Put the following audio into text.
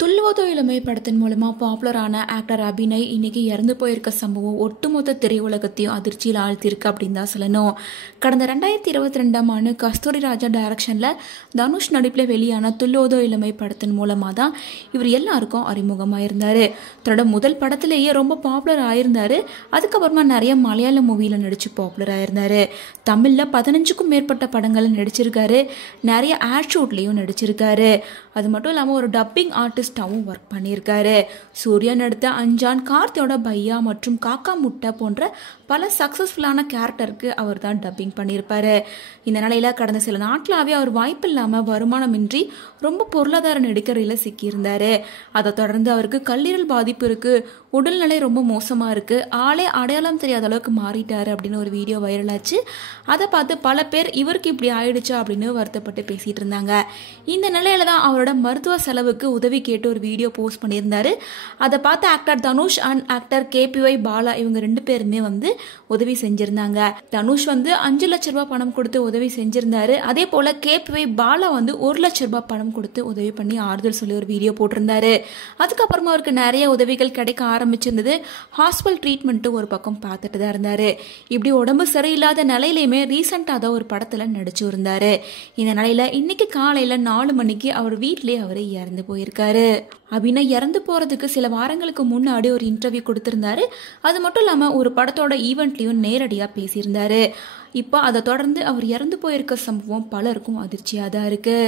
துள்ளுவதோ இளமை படத்தின் மூலமா பாப்புலரான ஆக்டர் அபிநய் இன்னைக்கு இறந்து போயிருக்க சம்பவம் ஒட்டுமொத்த திரையுலகத்தையும் அதிர்ச்சியில் ஆழ்த்திருக்கு அப்படின்னு தான் சொல்லணும். கடந்த 2022 ஆண்டு கஸ்தூரி ராஜா டைரக்ஷன்ல தனுஷ் நடிப்பில் வெளியான துள்ளுவதோ இளமை படத்தின் மூலமா தான் இவர் எல்லாருக்கும் அறிமுகமாயிருந்தாரு. தன்னோட முதல் படத்திலேயே ரொம்ப பாப்புலர் ஆயிருந்தாரு. அதுக்கப்புறமா நிறைய மலையாள மூவியில நடிச்சு பாப்புலர் ஆயிருந்தாரு. தமிழ்ல 15க்கும் மேற்பட்ட படங்கள் நடிச்சிருக்காரு. நிறைய ஆட் ஷூட்லயும் நடிச்சிருக்காரு. அது மட்டும் இல்லாமல் ஒரு டப்பிங் ஆர்டிஸ்டாகவும் ஒர்க் பண்ணியிருக்காரு. சூர்யா நடித்த அஞ்சான், கார்த்தியோட பையா மற்றும் காக்கா முட்டை போன்ற பல சக்ஸஸ்ஃபுல்லான கேரக்டருக்கு அவர் தான் டப்பிங் பண்ணியிருப்பாரு. இந்த நிலையில் கடந்த சில நாட்களாகவே அவர் வாய்ப்பு இல்லாமல் வருமானமின்றி ரொம்ப பொருளாதார நெருக்கடியில் சிக்கியிருந்தாரு. அதை தொடர்ந்து அவருக்கு கல்லீரல் பாதிப்பு இருக்கு, உடல்நிலை ரொம்ப மோசமாக இருக்கு, ஆளே அடையாளம் தெரியாத அளவுக்கு மாறிட்டாரு அப்படின்னு ஒரு வீடியோ வைரலாச்சு. அதை பார்த்து பல பேர் இவருக்கு இப்படி ஆயிடுச்சா அப்படின்னு வருத்தப்பட்டு பேசிட்டு இருந்தாங்க. இந்த நிலையில தான் அவரோட மருத்துவ செலவுக்கு உதவி கேட்டு ஒரு வீடியோ போஸ்ட் பண்ணியிருந்தாரு. அதை பார்த்து actor Dhanush and actor KPY Bala இவங்க 2 பேருமே உதவி செஞ்சிருந்தாங்க. தனுஷ் 5 லட்ச ரூபாய் பணம் கொடுத்து உதவி செஞ்சிருந்தாரு. அதே போல KPY பாலா 1 லட்ச ரூபாய் பணம் கொடுத்து உதவி பண்ணி ஆறுதல் சொல்லி ஒரு வீடியோ போட்டிருந்தாரு. அதுக்கப்புறமா அவருக்கு நிறைய உதவிகள் கிடைக்க ஆரம்பிச்சிருந்தது. ஹாஸ்பிட்டல் ட்ரீட்மெண்ட் ஒரு பக்கம் பார்த்துட்டு தான் இருந்தாரு. இப்படி உடம்பு சரியில்லாத நிலையிலுமே ரீசெண்டா தான் ஒரு படத்துல நடிச்சு இருந்தாரு. இந்த நிலையில இன்னைக்கு காலையில 4 மணிக்கு அவர் வீட்டிலே அவரு இறந்து போயிருக்காரு. அபிநய் இறந்து போறதுக்கு சில வாரங்களுக்கு முன்னாடி ஒரு இன்டர்வியூ கொடுத்திருந்தாரு. அது மட்டும் இல்லாம ஒரு படத்தோட ஈவெண்ட்லயும் நேரடியா பேசியிருந்தாரு. இப்போ அதை தொடர்ந்து அவர் இறந்து போயிருக்க சம்பவம் பலருக்கும் அதிர்ச்சியா தான் இருக்கு.